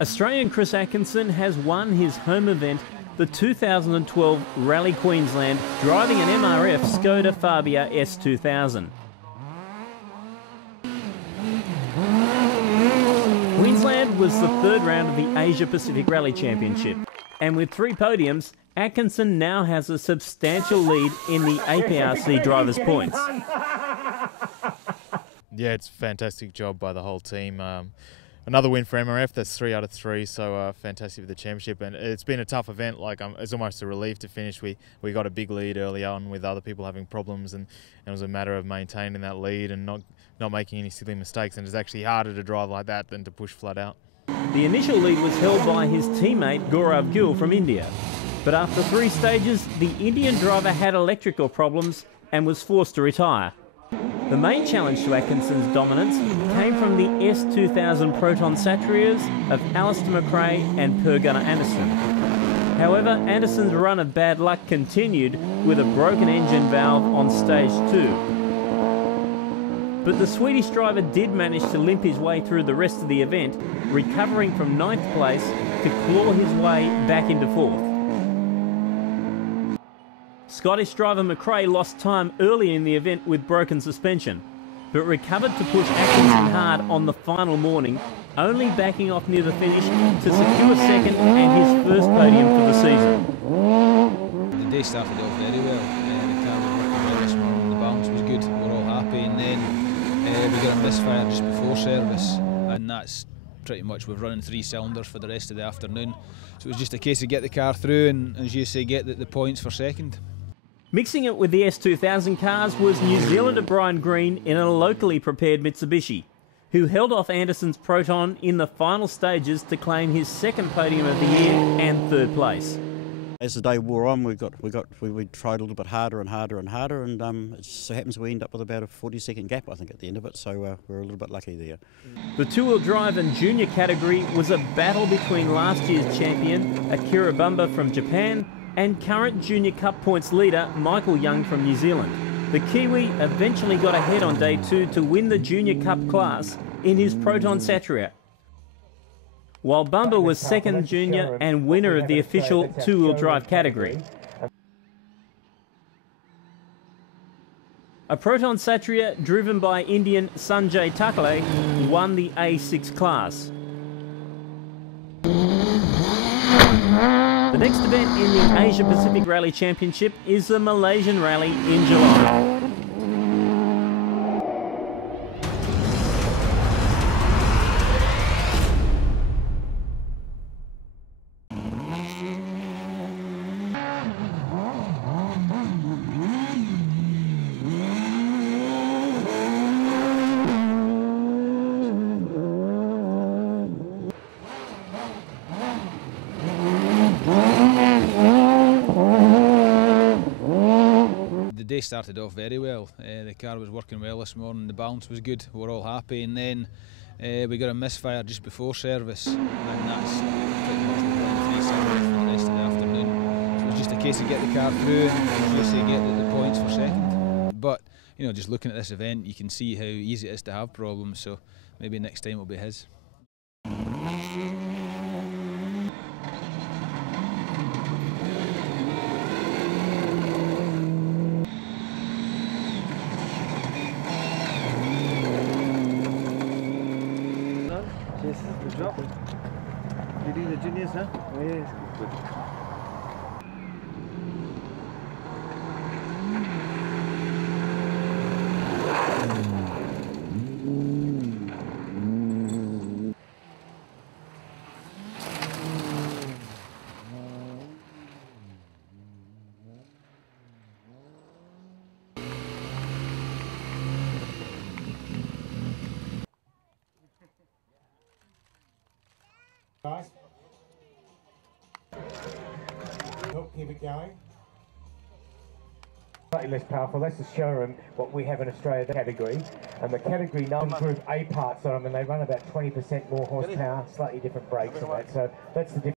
Australian Chris Atkinson has won his home event, the 2012 Rally Queensland, driving an MRF Skoda Fabia S2000. Queensland was the third round of the Asia Pacific Rally Championship, and with 3 podiums, Atkinson now has a substantial lead in the APRC drivers' points. Yeah, it's a fantastic job by the whole team. Another win for MRF, that's 3 out of 3, so fantastic for the championship. And it's been a tough event, it's almost a relief to finish. We got a big lead early on with other people having problems, and it was a matter of maintaining that lead and not making any silly mistakes. And it's actually harder to drive like that than to push flat out. The initial lead was held by his teammate Gaurav Gill from India. But after 3 stages, the Indian driver had electrical problems and was forced to retire. The main challenge to Atkinson's dominance came from the S2000 Proton Satrias of Alistair McRae and Per Gunnar Anderson. However, Anderson's run of bad luck continued with a broken engine valve on stage 2. But the Swedish driver did manage to limp his way through the rest of the event, recovering from 9th place to claw his way back into 4th. Scottish driver McRae lost time early in the event with broken suspension, but recovered to push Atkinson hard on the final morning, only backing off near the finish to secure 2nd and his first podium for the season. The day started off very well. The car was working well this morning, the balance was good, we were all happy, and then we got a misfire just before service, and that's pretty much, we're running 3 cylinders for the rest of the afternoon. So it was just a case of get the car through and, as you say, get the points for 2nd. Mixing it with the S2000 cars was New Zealander Brian Green in a locally prepared Mitsubishi, who held off Anderson's Proton in the final stages to claim his 2nd podium of the year and 3rd place. As the day wore on, we tried a little bit harder and harder and harder, and it so happens we end up with about a 40-second gap, I think, at the end of it, so we're a little bit lucky there. The 2-wheel drive and junior category was a battle between last year's champion, Akira Bumba from Japan, and current Junior Cup points leader Michael Young from New Zealand. The Kiwi eventually got ahead on day 2 to win the Junior Cup class in his Proton Satria, while Bumba was 2nd junior and winner of the official 2-wheel drive category. A Proton Satria driven by Indian Sanjay Takale won the A6 class. The next event in the Asia Pacific Rally Championship is the Malaysian Rally in July. The day started off very well. The car was working well this morning, the balance was good, we were all happy, and then we got a misfire just before service, and that's pretty much the 3 cylinders for the rest of the afternoon. So it was just a case of get the car through and obviously get the points for 2nd. But you know, just looking at this event, you can see how easy it is to have problems, so maybe next time will be his. Yes, good job. You do the juniors, huh? Oh, yes. Good. Guys, keep it going. Slightly less powerful. That's the showroom, what we have in Australia, the category. And the category 9 Group A parts, so I mean they run about 20% more horsepower, slightly different brakes and that. So that's the difference.